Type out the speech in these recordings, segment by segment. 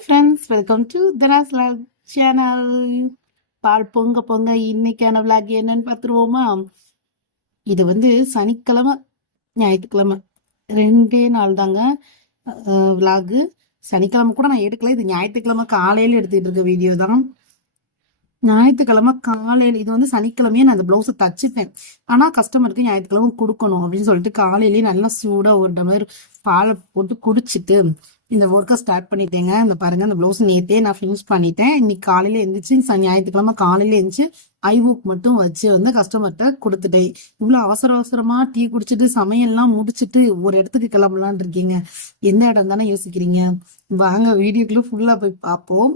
Hi friends, welcome to Dhana's vlog channel. பால் பொங்க பொங்க இன்னைக்கான vlog என்னன்னு பார்த்துருவோமா? இது வந்து சனிக்கிழமை ஞாயிற்றுக்கிழமை 2 நாள் தாங்க vlog. சனிக்கிழமை கூட நான் எடுக்கல, இது ஞாயிற்றுக்கிழமை காலையில எடுத்துட்டு இருக்க வீடியோ தான். ஞாயிற்றுக்கிழமை காலையில, இது வந்து சனிக்கிழமையே நான் அந்த பிளவுஸை தச்சுட்டேன். ஆனா கஸ்டமருக்கு ஞாயிற்றுக்கிழமை கொடுக்கணும் அப்படின்னு சொல்லிட்டு காலையிலேயே நல்லா சூடா ஒரு டம்ளர் பாலை போட்டு குடிச்சிட்டு இந்த ஒர்க்கை ஸ்டார்ட் பண்ணிட்டேங்க. இந்த பாருங்க, அந்த பிளவுஸ் நேத்தே நான் ஃபினிஷ் பண்ணிட்டேன். இன்னைக்கு காலையில எழுந்திரிச்சு ஞாயிற்றுக்கிழமை காலையில எழுந்திரிச்சு ஐபுக் மட்டும் வச்சு வந்து கஸ்டமர்கிட்ட கொடுத்துட்டேன். இவ்வளவு அவசர அவசரமா டீ குடிச்சிட்டு சமையல்லாம் முடிச்சுட்டு ஒரு இடத்துக்கு கிளம்பலான் இருக்கீங்க. எந்த இடம் தானே யோசிக்கிறீங்க? வாங்க வீடியோக்குள்ள ஃபுல்லா போய் பார்ப்போம்.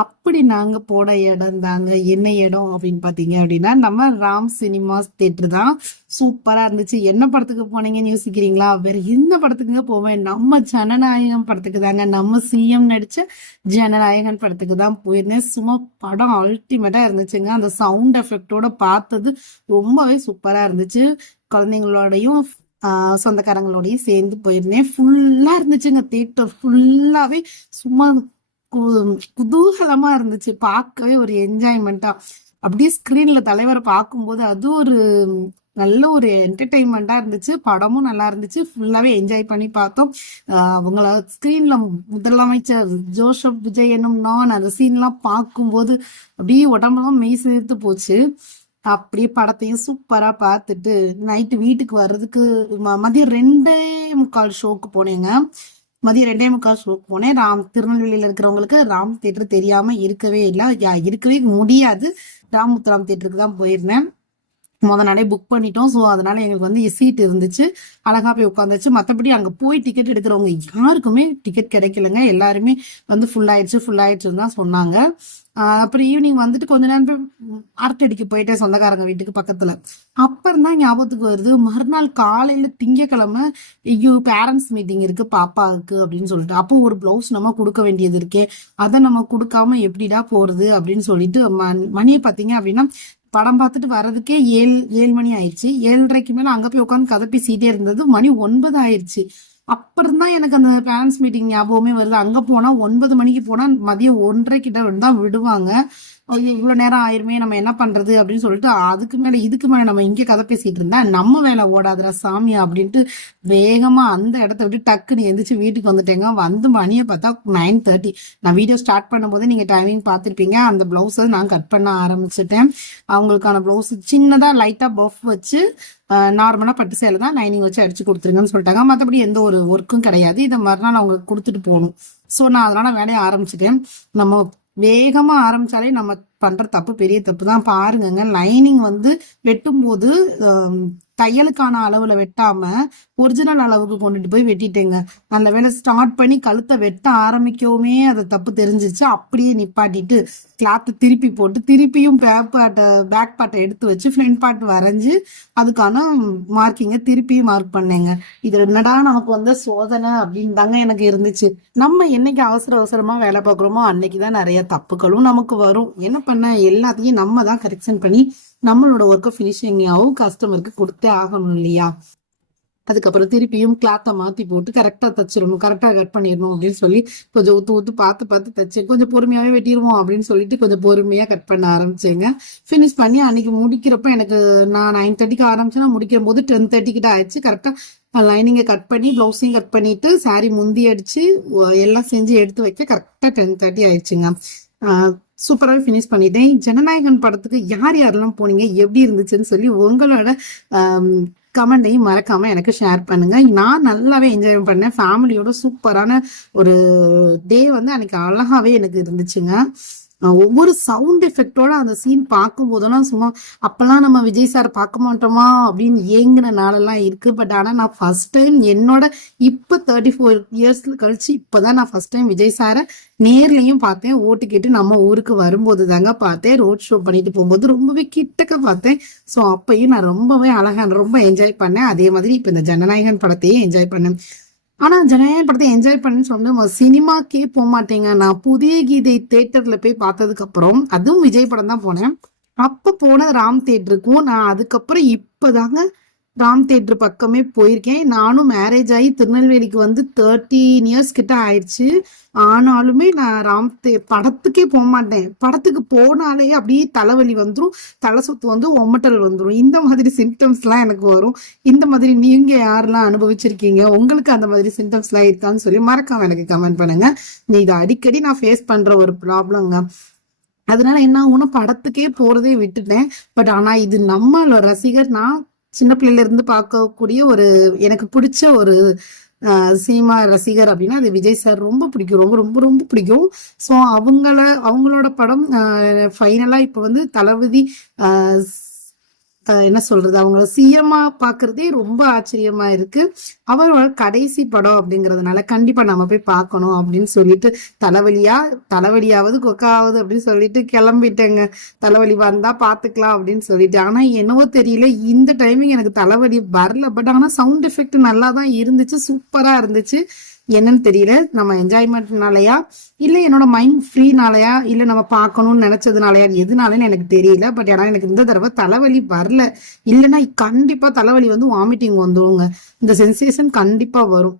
அப்படி நாங்க போன இடம் தாங்க. என்ன இடம் அப்படின்னு பாத்தீங்க அப்படின்னா, நம்ம ராம் சினிமாஸ் தியேட்டர் தான். சூப்பரா இருந்துச்சு. என்ன படத்துக்கு போனீங்கன்னு யோசிக்கிறீங்களா? வேற எந்த படத்துக்குங்க போவேன்? நம்ம ஜனநாயகம் படத்துக்கு தாங்க. நம்ம சிஎம் நடிச்ச ஜனநாயகன் படத்துக்கு தான் போயிருந்தேன். சும்மா படம் அல்டிமேட்டா இருந்துச்சுங்க. அந்த சவுண்ட் எஃபெக்டோட பார்த்தது ரொம்பவே சூப்பரா இருந்துச்சு. குழந்தைங்களோடையும் சொந்தக்காரங்களோடையும் சேர்ந்து போயிருந்தேன். ஃபுல்லா இருந்துச்சுங்க. தியேட்டர் ஃபுல்லாவே சும்மா குதூகலமா இருந்துச்சு. பார்க்கவே ஒரு என்ஜாய்மெண்டா. அப்படியே ஸ்கிரீன்ல தலைவரை பார்க்கும்போது அது ஒரு நல்ல ஒரு என்டர்டெயின்மெண்டா இருந்துச்சு. படமும் நல்லா இருந்துச்சு. ஃபுல்லாவே என்ஜாய் பண்ணி பார்த்தோம். அவங்கள ஸ்கிரீன்ல முதலமைச்சர் ஜோசப் விஜய் என்னும் நான் அந்த சீன்லாம் பார்க்கும்போது அப்படியே உடம்பெல்லாம் மெய் சேர்த்து போச்சு. அப்படியே படத்தையும் சூப்பரா பார்த்துட்டு நைட்டு வீட்டுக்கு வர்றதுக்கு மதியம் 2:45 ஷோக்கு போனேங்க. மதியம் 2:45 ஷோக்கு போனேன். திருநெல்வேலியில இருக்கிறவங்களுக்கு ராம் தியேட்டர் தெரியாம இருக்கவே இல்லை, இருக்கவே முடியாது. ராமுத்துராம் தியேட்டருக்கு தான் போயிருந்தேன். நாளே புக் பண்ணிட்டோம். ஸோ அதனால எங்களுக்கு வந்து சீட் இருந்துச்சு, அழகா போய் உட்காந்துச்சு. மற்றபடி அங்க போய் டிக்கெட் எடுக்கிறவங்க யாருக்குமே டிக்கெட் கிடைக்கலங்க. எல்லாருமே வந்து ஃபுல் ஆயிடுச்சுன்னு தான் சொன்னாங்க. அப்புறம் ஈவினிங் வந்துட்டு கொஞ்ச நேரம் அரட்டை அடிக்க போயிட்டேன் சொந்தக்காரங்க வீட்டுக்கு பக்கத்துல. அப்புறம் தான் ஞாபகத்துக்கு வருது, மறுநாள் காலையில திங்கக்கிழமை ஐயோ பேரண்ட்ஸ் மீட்டிங் இருக்கு பாப்பாவுக்கு அப்படின்னு சொல்லிட்டு, அப்போ ஒரு பிளவுஸ் நம்ம கொடுக்க வேண்டியது இருக்கே, அதை நம்ம கொடுக்காம எப்படிடா போறது அப்படின்னு சொல்லிட்டு மணியை பாத்தீங்க அப்படின்னா படம் பார்த்துட்டு வர்றதுக்கே 7 மணி ஆயிடுச்சு. 7:30க்கு மேல அங்க போய் உட்காந்து கதை பேசிட்டே இருந்தது. மணி 9 ஆயிடுச்சு. அப்புறம் தான் எனக்கு அந்த பேரண்ட்ஸ் மீட்டிங் ஞாபகமே வருது. அங்க போனா 9 மணிக்கு போனா மதியம் 1:30 கிட்ட தான் விடுவாங்க. இவ்வளவு நேரம் ஆயிருமே, நம்ம என்ன பண்றது அப்படின்னு சொல்லிட்டு இதுக்கு மேல நம்ம இங்க கதை பேசிட்டு இருந்தா நம்ம வேலை ஓடாதுரா சாமி அப்படின்ட்டு வேகமா அந்த இடத்த விட்டு டக்குன்னு எந்திரிச்சு வீட்டுக்கு வந்துட்டேங்க. வந்து மணியை பார்த்தா 9:30. நான் வீடியோ ஸ்டார்ட் பண்ணும்போது நீங்க டைமிங் பார்த்திருப்பீங்க. அந்த பிளவுஸை நான் கட் பண்ண ஆரம்பிச்சுட்டேன். அவங்களுக்கான பிளவுஸ் சின்னதா லைட்டா பஃப் வச்சு நார்மலா பட்டு சேலை தான் லைனிங் வச்சு அடிச்சு கொடுத்துருங்கன்னு சொல்லிட்டாங்க. மற்றபடி எந்த ஒரு ஒர்க்கும் கிடையாது. இதை மறுநாள் அவங்களுக்கு கொடுத்துட்டு போகணும். ஸோ நான் அதனால வேலையை ஆரம்பிச்சுட்டேன். நம்ம வேகமா ஆரம்பிச்சாலே நம்ம பண்ற தப்பு பெரிய தப்பு தான். பாருங்க, லைனிங் வந்து வெட்டும் போது தையலுக்கான அளவுல வெட்டாம ஒரிஜினல் அளவுக்கு கொண்டுட்டு போய் வெட்டிட்டேங்க. நல்ல வேலை ஸ்டார்ட் பண்ணி கழுத்தை வெட்ட ஆரம்பிக்கவுமே அது தப்பு தெரிஞ்சிச்சு. அப்படியே நிப்பாட்டிட்டு கிளாத்தை திருப்பி போட்டு திருப்பியும் பேக் பார்ட்டை எடுத்து வச்சு ஃப்ரண்ட் பார்ட் வரைஞ்சு அதுக்கான மார்க்கிங்க திருப்பியும் மார்க் பண்ணேங்க. இது என்னடா நமக்கு வந்து சோதனை அப்படின்னு தாங்க எனக்கு இருந்துச்சு. நம்ம என்னைக்கு அவசர அவசரமா வேலை பார்க்குறோமோ அன்னைக்குதான் நிறைய தப்புகளும் நமக்கு வரும். என்ன பண்ண, எல்லாத்தையும் நம்ம தான் கரெக்ஷன் பண்ணி நம்மளோட ஒர்க்கை ஃபினிஷிங்காகவும் கஸ்டமருக்கு கொடுத்தே ஆகணும் இல்லையா? அதுக்கப்புறம் திருப்பியும் கிளாத்தை மாத்தி போட்டு கரெக்டா தச்சிடணும், கரெக்டா கட் பண்ணிடணும் அப்படின்னு சொல்லி கொஞ்சம் ஊத்து பார்த்து தச்சு கொஞ்சம் பொறுமையாவே வெட்டிடுவோம் அப்படின்னு சொல்லிட்டு கொஞ்சம் பொறுமையா கட் பண்ண ஆரம்பிச்சேங்க. ஃபினிஷ் பண்ணி அன்னைக்கு முடிக்கிறப்ப எனக்கு நான் 9:30க்கு ஆரம்பிச்சேன்னா முடிக்கிற போது 10:30 கிட்ட ஆயிடுச்சு. கரெக்டா லைனிங்கை கட் பண்ணி பிளவுஸையும் கட் பண்ணிட்டு சாரி முந்தி அடிச்சு எல்லாம் செஞ்சு எடுத்து வைக்க கரெக்டா 10:30 ஆயிடுச்சுங்க. சூப்பராகவே ஃபினிஷ் பண்ணிட்டேன். ஜனநாயகன் படத்துக்கு யார் யாரெல்லாம் போனீங்க, எப்படி இருந்துச்சுன்னு சொல்லி உங்களோட கமெண்டையும் மறக்காம எனக்கு ஷேர் பண்ணுங்க. நான் நல்லாவே என்ஜாய் பண்ணேன். ஃபேமிலியோட சூப்பரான ஒரு டே வந்து அன்னைக்கு அழகாவே எனக்கு இருந்துச்சுங்க. ஒவ்வொரு சவுண்ட் எஃபெக்டோட அந்த சீன் பார்க்கும் போதெல்லாம் சும்மா அப்பெல்லாம் நம்ம விஜய் சார் பார்க்க மாட்டோமா அப்படின்னு ஏங்கின நாளெல்லாம் இருக்கு. பட் ஆனா நான் ஃபர்ஸ்ட் டைம் என்னோட இப்ப 34 இயர்ஸ் கழிச்சு இப்பதான் நான் ஃபர்ஸ்ட் டைம் விஜய் சாரை நேர்லயும் பார்த்தேன். ஓட்டு கேட்டு நம்ம ஊருக்கு வரும்போது தாங்க பார்த்தேன். ரோட் ஷோ பண்ணிட்டு போகும்போது ரொம்பவே கிட்டக்க பார்த்தேன். ஸோ அப்பயும் நான் ரொம்பவே ரொம்ப என்ஜாய் பண்ணேன். அதே மாதிரி இப்ப இந்த ஜனநாயகன் படத்தையும் என்ஜாய் பண்ணேன். ஆனா ஜனநாயகன் படத்தை என்ஜாய் பண்ணு சொன்ன சினிமாக்கே போக மாட்டேங்க. நான் புதிய கீதை தியேட்டர்ல போய் பார்த்ததுக்கு அப்புறம், அதுவும் விஜய் படம் தான் போனேன். அப்ப போன ராம் தியேட்டருக்கும் நான் அதுக்கப்புறம் இப்பதாங்க ராம் தேட்டர் பக்கமே போயிருக்கேன். நானும் மேரேஜ் ஆகி திருநெல்வேலிக்கு வந்து 13 இயர்ஸ் கிட்ட ஆயிடுச்சு. ஆனாலுமே நான் படத்துக்கே போக மாட்டேன். படத்துக்கு போனாலே அப்படியே தலைவலி வந்துரும், தலை சுத்து வந்து ஒமட்டல் வந்துரும். இந்த மாதிரி சிம்டம்ஸ் எல்லாம் எனக்கு வரும். இந்த மாதிரி நீங்க யாரெல்லாம் அனுபவிச்சிருக்கீங்க, உங்களுக்கு அந்த மாதிரி சிம்டம்ஸ் எல்லாம் இருக்கான்னு சொல்லி மறக்காம எனக்கு கமெண்ட் பண்ணுங்க. இது அடிக்கடி நான் ஃபேஸ் பண்ற ஒரு ப்ராப்ளம்ங்க. அதனால என்ன ஆகும்னா படத்துக்கே போறதே விட்டுட்டேன். பட் ஆனா இது நம்மளோட ரசிகர், நான் சின்ன பிள்ளையில இருந்து பார்க்கக்கூடிய ஒரு எனக்கு பிடிச்ச ஒரு சினிமா ரசிகர் அப்படின்னா அது விஜய் சார். ரொம்ப பிடிக்கும், ரொம்ப ரொம்ப ரொம்ப பிடிக்கும். ஸோ அவங்களோட படம் ஃபைனலா இப்ப வந்து தளபதி என்ன சொல்றது, அவங்க சிஎம்மா பாக்குறதே ரொம்ப ஆச்சரியமா இருக்கு. அவரோட கடைசி படம் அப்படிங்கறதுனால கண்டிப்பா நம்ம போய் பார்க்கணும் அப்படின்னு சொல்லிட்டு தலைவலியாவது கொக்காவது அப்படின்னு சொல்லிட்டு கிளம்பிட்டேங்க. தலைவலி வந்தா பாத்துக்கலாம் அப்படின்னு சொல்லிட்டு. ஆனா என்னவோ தெரியல, இந்த டைமிங் எனக்கு தலைவலி வரல. பட் ஆனா சவுண்ட் எஃபெக்ட் நல்லா தான் இருந்துச்சு, சூப்பரா இருந்துச்சு. என்னன்னு தெரியல, நம்ம என்ஜாய்மெண்ட்னாலயா இல்ல என்னோட மைண்ட் ஃப்ரீனாலயா இல்ல நம்ம பார்க்கணும்னு நினைச்சதுனாலயா எதுனாலன்னு எனக்கு தெரியல. பட் ஆனா எனக்கு இந்த தடவை தலைவலி வரல. இல்லைன்னா கண்டிப்பா தலைவலி வந்து வாமிட்டிங் வந்துருங்க, இந்த சென்சேஷன் கண்டிப்பா வரும்.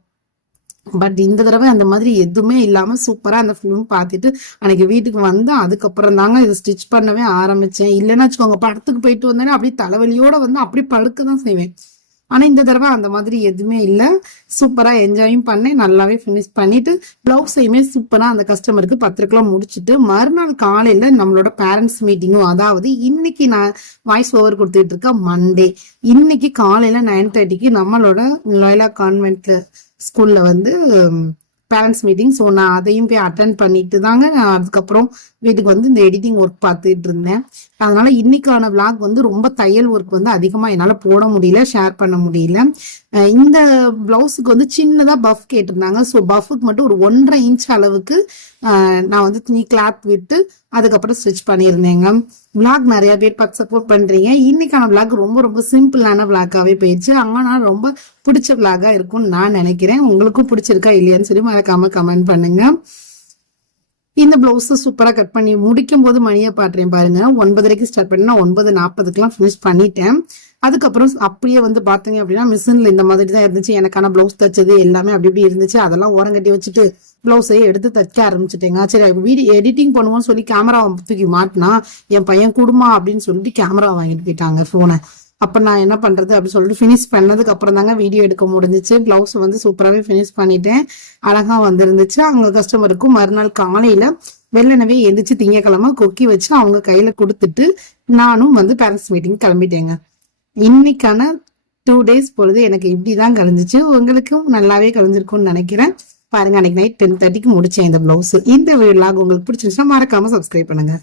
பட் இந்த தடவை அந்த மாதிரி எதுவுமே இல்லாம சூப்பரா அந்த ஃபிலிம் பார்த்துட்டு அன்னைக்கு வீட்டுக்கு வந்து அதுக்கப்புறம் தாங்க இது ஸ்டிச் பண்ணவே ஆரம்பிச்சேன். இல்லைன்னா வச்சுக்கோங்க, படத்துக்கு போயிட்டு வந்தேன்னா அப்படியே தலைவலியோட வந்து அப்படி படுக்கதான் செய்வேன். ஆனா இந்த தடவை அந்த மாதிரி எதுவுமே இல்ல. சூப்பரா என்ஜாயும் பண்ணேன், நல்லாவே பினிஷ் பண்ணிட்டு பிளவுஸையுமே சூப்பரா அந்த கஸ்டமருக்கு 10 கிலோ முடிச்சுட்டு மறுநாள் காலையில நம்மளோட பேரண்ட்ஸ் மீட்டிங்கும், அதாவது இன்னைக்கு நான் வாய்ஸ் ஓவர் கொடுத்துட்டு இருக்க மண்டே, இன்னைக்கு காலையில 9:30க்கு நம்மளோட லோயலா கான்வென்ட் ஸ்கூல்ல வந்து பேரண்ட்ஸ் மீட்டிங். ஸோ நான் அதையும் போய் அட்டன் பண்ணிட்டு தாங்க நான் அதுக்கப்புறம் வீட்டுக்கு வந்து இந்த எடிட்டிங் ஒர்க் பார்த்துட்டு இருந்தேன். அதனால இன்னைக்கான விளாக் வந்து ரொம்ப தையல் ஒர்க் வந்து அதிகமா என்னால போட முடியல, ஷேர் பண்ண முடியல. இந்த பிளவுஸுக்கு வந்து சின்னதா பஃப் கேட்டிருந்தாங்க. ஸோ பஃபுக்கு மட்டும் ஒரு 1.5 இன்ச் அளவுக்கு நான் வந்து துணி கிளாத் விட்டு அதுக்கப்புறம் ஸ்டிச் பண்ணியிருந்தேங்க. விளாக் நிறைய பேர் பார்த்து சப்போர்ட் பண்றீங்க. இன்னைக்கான விளாக் ரொம்ப ரொம்ப சிம்பிளான விளாக்காவே போயிடுச்சு. ஆனா ரொம்ப பிடிச்ச விளாகா இருக்கும்னு நான் நினைக்கிறேன். உங்களுக்கும் பிடிச்சிருக்கா இல்லையான்னு சொல்லி மறக்காம கமெண்ட் பண்ணுங்க. இந்த பிளவுஸ் சூப்பரா கட் பண்ணி முடிக்கும் போது மணியை பாட்டுறேன் பாருங்க. 9:30க்கு ஸ்டார்ட் பண்ணா 9:40க்குலாம் ஃபினிஷ் பண்ணிட்டேன். அதுக்கப்புறம் அப்படியே வந்து பாத்தீங்க அப்படின்னா மிஷின்ல இந்த மாதிரி தான் இருந்துச்சு. எனக்கான பிளவுஸ் தச்சது எல்லாமே அப்படி இப்படி இருந்துச்சு. அதெல்லாம் ஓரங்கட்டி வச்சுட்டு பிளவுஸையே எடுத்து தைக்க ஆரம்பிச்சுட்டேங்க. சரி வீடியோ எடிட்டிங் பண்ணுவோம்னு சொல்லி கேமரா தூக்கி மாட்டினா என் பையன் குடுமா அப்படின்னு சொல்லிட்டு கேமரா வாங்கிட்டு போயிட்டாங்க போனை. அப்ப நான் என்ன பண்றது அப்படின்னு சொல்லிட்டு பினிஷ் பண்ணதுக்கு அப்புறம் தாங்க வீடியோ எடுக்க முடிஞ்சிச்சு. பிளவுஸ் வந்து சூப்பராகவே பினிஷ் பண்ணிட்டேன், அழகா வந்துருந்துச்சு. அவங்க கஸ்டமருக்கும் மறுநாள் காலையில வெள்ளனவே எந்திரிச்சு திங்கக்கிழமை கொக்கி வச்சு அவங்க கையில கொடுத்துட்டு நானும் வந்து பேரண்ட்ஸ் மீட்டிங் கிளம்பிட்டேங்க. இன்னைக்கான 2 days பொழுது எனக்கு இப்படிதான் கழிஞ்சிச்சு. உங்களுக்கும் நல்லாவே கழிஞ்சிருக்கும்னு நினைக்கிறேன். பாருங்க, அன்னைக்கு நைட் 10:30க்கு முடிச்சேன் இந்த பிளவுஸ். இந்த விளாக் உங்களுக்கு பிடிச்சிருந்துச்சுன்னா மறக்காம சப்ஸ்கிரைப் பண்ணுங்க.